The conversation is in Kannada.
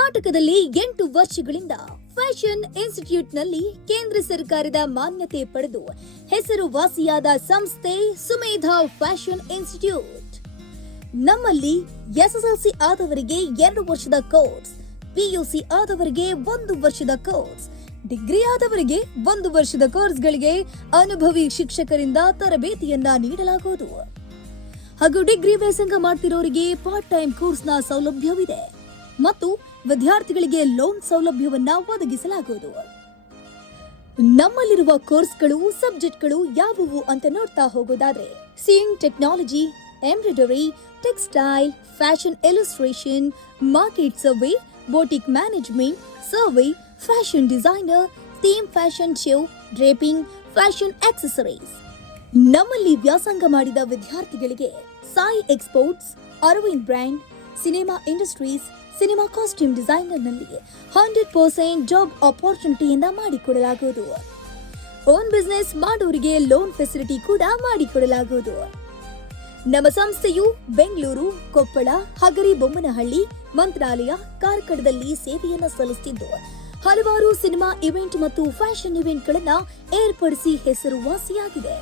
ಕರ್ನಾಟಕದಲ್ಲಿ 8 ವರ್ಷಗಳಿಂದ ಫ್ಯಾಷನ್ ಇನ್ಸ್ಟಿಟ್ಯೂಟ್ನಲ್ಲಿ ಕೇಂದ್ರ ಸರ್ಕಾರದ ಮಾನ್ಯತೆ ಪಡೆದು ಹೆಸರುವಾಸಿಯಾದ ಸಂಸ್ಥೆ ಸುಮೇಧಾ ಫ್ಯಾಷನ್ ಇನ್ಸ್ಟಿಟ್ಯೂಟ್. ನಮ್ಮಲ್ಲಿ ಎಸ್ಎಸ್ಎಲ್ಸಿ ಆದವರಿಗೆ 2 ವರ್ಷದ ಕೋರ್ಸ್, ಪಿಯುಸಿ ಆದವರಿಗೆ 1 ವರ್ಷದ ಕೋರ್ಸ್, ಡಿಗ್ರಿ ಆದವರಿಗೆ 1 ವರ್ಷದ ಕೋರ್ಸ್ಗಳಿಗೆ ಅನುಭವಿ ಶಿಕ್ಷಕರಿಂದ ತರಬೇತಿಯನ್ನ ನೀಡಲಾಗುವುದು. ಹಾಗೂ ಡಿಗ್ರಿ ವ್ಯಾಸಂಗ ಮಾಡ್ತಿರೋರಿಗೆ ಪಾರ್ಟ್ ಟೈಮ್ ಕೋರ್ಸ್ನ ಸೌಲಭ್ಯವಿದೆ ಮತ್ತು ವಿದ್ಯಾರ್ಥಿಗಳಿಗೆ ಲೋನ್ ಸೌಲಭ್ಯವನ್ನ ಒದಗಿಸಲಾಗುವುದು. ನಮ್ಮಲ್ಲಿರುವ ಕೋರ್ಸ್ಗಳು, ಸಬ್ಜೆಕ್ಟ್ಗಳು ಯಾವುವು ಅಂತ ನೋಡ್ತಾ ಹೋಗೋದಾದ್ರೆ seeing technology, embroidery, textile, fashion illustration, market survey, boutique management, survey, fashion designer, theme fashion show, draping, fashion accessories. ನಮ್ಮಲ್ಲಿ ವ್ಯಾಸಂಗ ಮಾಡಿದ ವಿದ್ಯಾರ್ಥಿಗಳಿಗೆ Sai exports, Arvind brand, cinema industries, cinema costume ಡಿಸೈನರ್ನಲ್ಲಿ 100% ಜಾಬ್ ಆಪರ್ಚುನಿಟಿಯಿಂದ ಮಾಡಿಕೊಡಲಾಗುವುದು. ಓನ್ ಬಿಸ್ನೆಸ್ ಮಾಡೋರಿಗೆ ಲೋನ್ ಫೆಸಿಲಿಟಿ ಕೂಡ ಮಾಡಿಕೊಡಲಾಗುವುದು. ನಮ್ಮ ಸಂಸ್ಥೆಯು ಬೆಂಗಳೂರು, ಕೊಪ್ಪಳ, ಹಗರಿಬೊಮ್ಮನಹಳ್ಳಿ, ಮಂತ್ರಾಲಯ, ಕಾರ್ಕಳದಲ್ಲಿ ಸೇವೆಯನ್ನು ಸಲ್ಲಿಸುತ್ತಿದ್ದು ಹಲವಾರು ಸಿನಿಮಾ ಇವೆಂಟ್ ಮತ್ತು ಫ್ಯಾಷನ್ ಇವೆಂಟ್ಗಳನ್ನು ಏರ್ಪಡಿಸಿ ಹೆಸರುವಾಸಿಯಾಗಿದೆ.